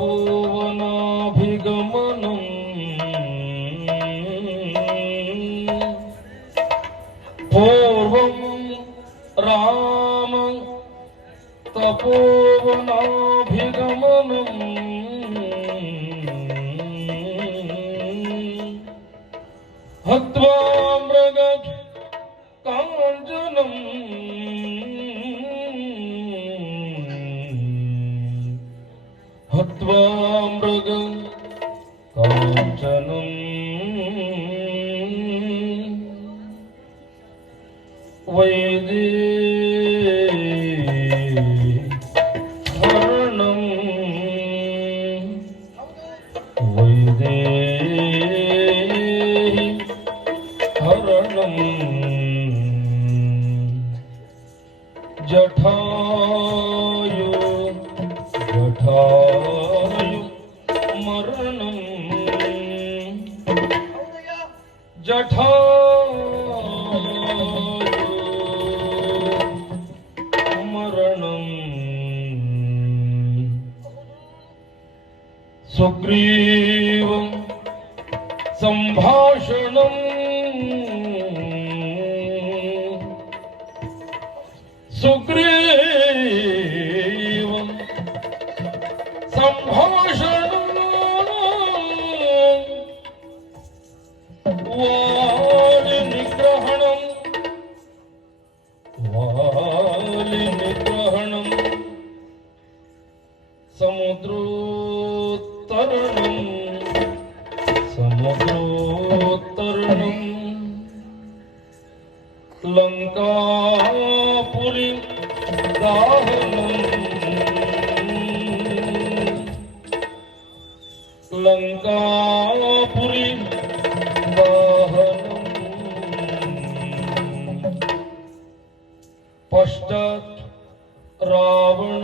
तपोवनाभिगमनम् पूर्वं राम तपोवनाभिगमनम् हत्वा मृगकाञ्चनम् हत्वा मृगकाञ्चनम् वैदेहरणम् जठायु मरणम् जठायु मरणम् सुग्रीवं सम्भाषणम् सुग्रीवं सम्भाषणम् वालिनिग्रहणम् समुद्रोत्तरणम् लंकापुरी दाहनम् लंकापुरी दाहनम् पश्चात् रावण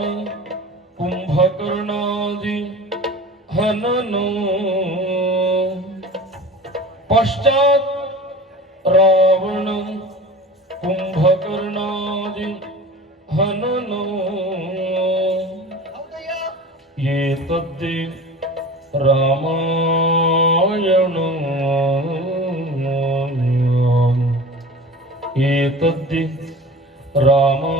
कुंभकर्णादि हननो पश्चात् रावण कुंभकर्णादि हननो ये तद्धि रामायणम् एतद्धि रामायणम्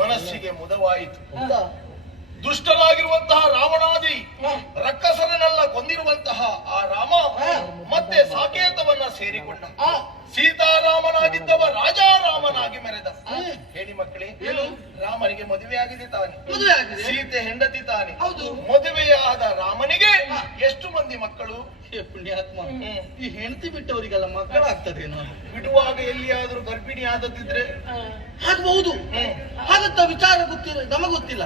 ಮನಸ್ಸಿಗೆ ಮುದವಾಯಿತು. ದುಷ್ಟನಾಗಿರುವಂತಹ ರಾವಣಾದಿ ರಕ್ಕಸರನ್ನೆಲ್ಲ ಕೊಂದಿರುವಂತಹ ಆ ರಾಮ ಮತ್ತೆ ಸಾಕೇತವನ್ನ ಸೇರಿಕೊಂಡ. ಸೀತಾರಾಮನಾಗಿದ್ದವ ರಾಜಾರಾಮನಾಗಿ ಮೆರೆದ. ಹೇಳಿ ಮಕ್ಕಳೇ, ರಾಮನಿಗೆ ಮದುವೆಯಾಗಿದೆ ತಾನೆ, ಸೀತೆ ಹೆಂಡತಿ ತಾನೆ. ಮದುವೆಯಾದ ರಾಮನಿಗೆ ಎಷ್ಟು ಮಂದಿ ಮಕ್ಕಳು? ಪುಣ್ಯಾತ್ಮ, ಈ ಹೆಂಡತಿ ಬಿಟ್ಟವರಿಗೆಲ್ಲ ಮಕ್ಕಳಾಗ್ತದೇನೋ? ಬಿಡುವಾಗ ಎಲ್ಲಿಯಾದ್ರೂ ಗರ್ಭಿಣಿ ಆದದಿದ್ರೆ ಆಗ್ಬಹುದು. ಹಾಗಂತ ವಿಚಾರ ಗೊತ್ತಿಲ್ಲ, ನಮಗೆ ಗೊತ್ತಿಲ್ಲ.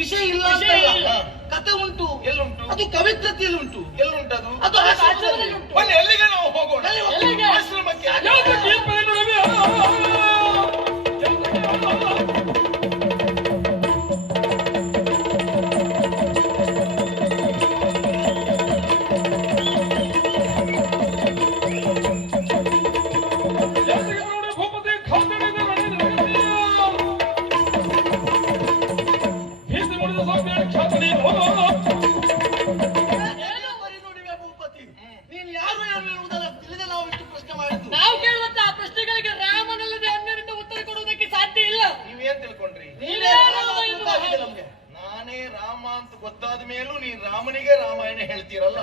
ವಿಷಯ ಇಲ್ಲ ಅಂತ ಇಲ್ಲ, ಕತೆ ಉಂಟು. ಎಲ್ಲುಂಟು? ಅದು ಕವಿತ್ರತೆಯಲ್ಲಿ ಉಂಟು. ಎಲ್ಲುಂಟದು? ಅದು ಆಶ್ರಮದಲ್ಲಿ ಉಂಟು. ಬನ್ನಿ, ಎಲ್ಲಿಗೆ ನಾವು ಹೋಗೋಣ? ಆಶ್ರಮಕ್ಕೆ. ಗೊತ್ತಾದ ಮೇಲೂ ನೀನ್ ರಾಮನಿಗೆ ರಾಮಾಯಣ ಹೇಳ್ತೀರಲ್ಲ.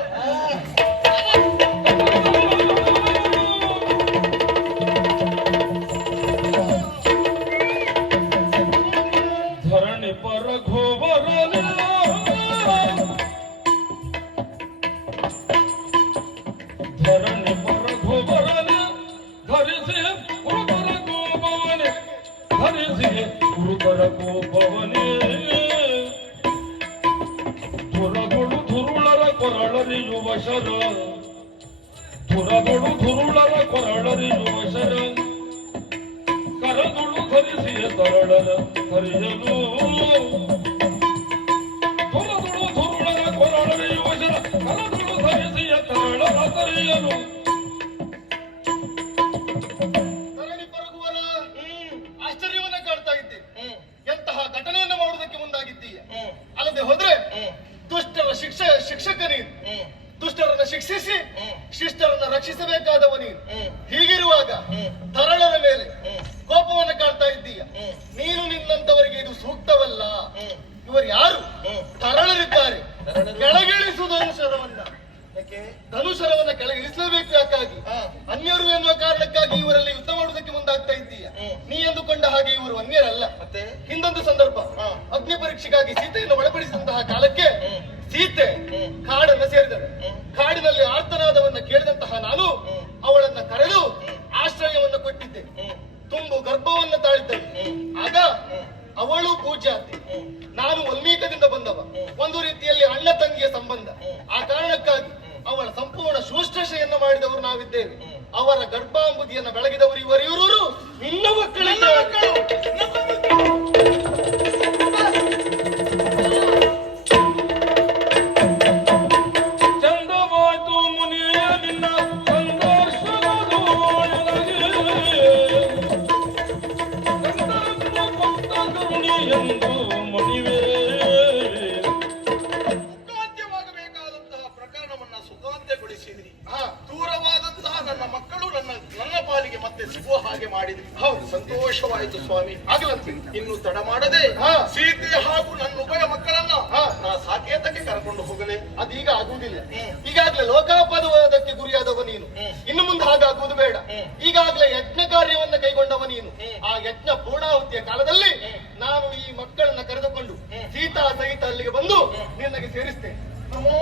ಕೊರಳರಿಯುವ ಶರ ಧುರದೊಳು ಧುರುಳರ ಕೊರಳರಿಯುವ ಶರ ಕರದೊಳು ಧರಿಸಿಯ ತರಳರ ಹರಿಯಲು ಧುರದೊಳು ಧುರುಳರ ಕೊರಳರಿಯುವ ಶರ ಕರದೊಳು ಧರಿಸಿಯ ತರಳರ ಹರಿಯಲು ಧರಣಿ ಪರಗುವರ ಆಶ್ಚರ್ಯವನ್ನ ಕಾಡ್ತಾ ಇದ್ದೆ. ಎಂತಹ ಘಟನೆಯನ್ನು ಮಾಡುವುದಕ್ಕೆ ಮುಂದಾಗಿದ್ದೀಯ. ಅಲ್ಲದೆ ಹೋದ್ರೆ ದುಷ್ಟರ ಶಿಕ್ಷಕ ನೀನು, ದುಷ್ಟರನ್ನ ಶಿಕ್ಷಿಸಿ ಶಿಷ್ಟರನ್ನ ರಕ್ಷಿಸಬೇಕಾದವ ನೀನು. ಹೀಗಿರುವಾಗ ತರಳರ ಮೇಲೆ ಕೋಪವನ್ನು ಕಾಡ್ತಾ ಇದ್ದೀಯ. ನೀನು ನಿನ್ನಂತವರಿಗೆ ಇದು ಸೂಕ್ತವಲ್ಲ. ಇವರು ಯಾರು? ತರಳರಿದ್ದಾರೆ. ಕೆಳಗಿಳಿಸುವುದು ಧನುಶರವನ್ನ. ಧನುಶರವನ್ನ ಕೆಳಗಿಳಿಸಲೇಬೇಕು. ಯಾಕಾಗಿ? ಅನ್ಯರು ಎನ್ನುವ ಕಾರಣಕ್ಕಾಗಿ ಇವರಲ್ಲಿ ಯುದ್ಧ ಮಾಡುವುದಕ್ಕೆ ಮುಂದಾಗ್ತಾ ಇದ್ದೀಯ. ನೀ ಎಂದುಕೊಂಡ ಹಾಗೆ ಇವರು ಅನ್ಯರಲ್ಲ. ಮತ್ತೆ ಹಿಂದೊಂದು ಸಂದರ್ಭ ಅಗ್ನಿ ಪರೀಕ್ಷೆಗಾಗಿ ಸೀತೆಯನ್ನು ಒಳಪಡಿಸಿದಂತಹ ಕಾಲಕ್ಕೆ ಸೀತೆ ಕಾಡನ್ನ ಸೇರಿದಳು. ಕಾಡಿನಲ್ಲಿ ಆರ್ತನಾದವನ್ನ ಕೇಳಿದಂತಹ ನಾನು ಅವಳನ್ನ ಕರೆದು ಆಶ್ರಯವನ್ನು ಕೊಟ್ಟಿದ್ದೆ. ತುಂಬು ಗರ್ಭವನ್ನ ತಾಳಿದ್ದಳು. ಆಗ ಅವಳು ಪೂಜ್ಯಾತಿ, ನಾನು ವಲ್ಮೀಕದಿಂದ ಬಂದವ. ಒಂದು ರೀತಿಯಲ್ಲಿ ಅಣ್ಣ ತಂಗಿಯ ಸಂಬಂಧ. ಆ ಕಾರಣಕ್ಕಾಗಿ ಅವಳ ಸಂಪೂರ್ಣ ಶುಶ್ರೂಷೆಯನ್ನು ಮಾಡಿದವರು ನಾವಿದ್ದೇವೆ. ಅವರ ಗರ್ಭಾಂಬುದಿಯನ್ನು ಬೆಳಗಿದವರು ಇವರಿವರು ನಿನ್ನ ಮಕ್ಕಳಿಗೆ. ಚಂದವಾಯ್ತು ಮುನಿಯ ನಿನ್ನ ಸಂದರ್ಶನದು ಎಂದು ಮಣಿವೇ. ಸುಖಾಂತ್ಯವಾಗಬೇಕಾದಂತಹ ಪ್ರಕರಣವನ್ನ ಸುಖಾಂತ್ಯಗೊಳಿಸಿದ್ರಿ. ದೂರವಾದಂತಹ ನನ್ನ ಮಕ್ಕಳು ನನ್ನ ಪಾಲಿಗೆ ಮತ್ತೆ ಸಿಗುವ ಹಾಗೆ ಮಾಡಿದ್ರಿ. ಹೌದು, ಸಂತೋಷವಾಯಿತು ಸ್ವಾಮಿ. ಆಗಲಂತೆ ಇನ್ನು ತಡ ಮಾಡದೆ ಸೀತೆ ಹಾಗೂ ನನ್ನ ಉಭಯ ಮಕ್ಕಳನ್ನ ನಾ ಸಾಕೇತಕ್ಕೆ ಕರ್ಕೊಂಡು ಹೋಗಲೇ. ಅದೀಗ ಆಗುವುದಿಲ್ಲ. ಈಗಾಗಲೇ ಲೋಕಾಪದವಾದಕ್ಕೆ ಗುರಿಯಾದವ ನೀನು. ಇನ್ನು ಮುಂದೆ ಹಾಗಾಗುವುದು ಬೇಡ. ಈಗಾಗಲೇ ಯಜ್ಞ ಕಾರ್ಯವನ್ನ ಕೈಗೊಂಡವ ನೀನು. ಆ ಯಜ್ಞ ಪೂರ್ಣಾಹುತಿಯ ಕಾಲದಲ್ಲಿ ನಾನು ಈ ಮಕ್ಕಳನ್ನ ಕರೆದುಕೊಂಡು ಸೀತಾ ಸಹಿತ ಅಲ್ಲಿಗೆ ಬಂದು ನಿನ್ನಗೆ ಸೇರಿಸ್ತೇನೆ. ನಮೋ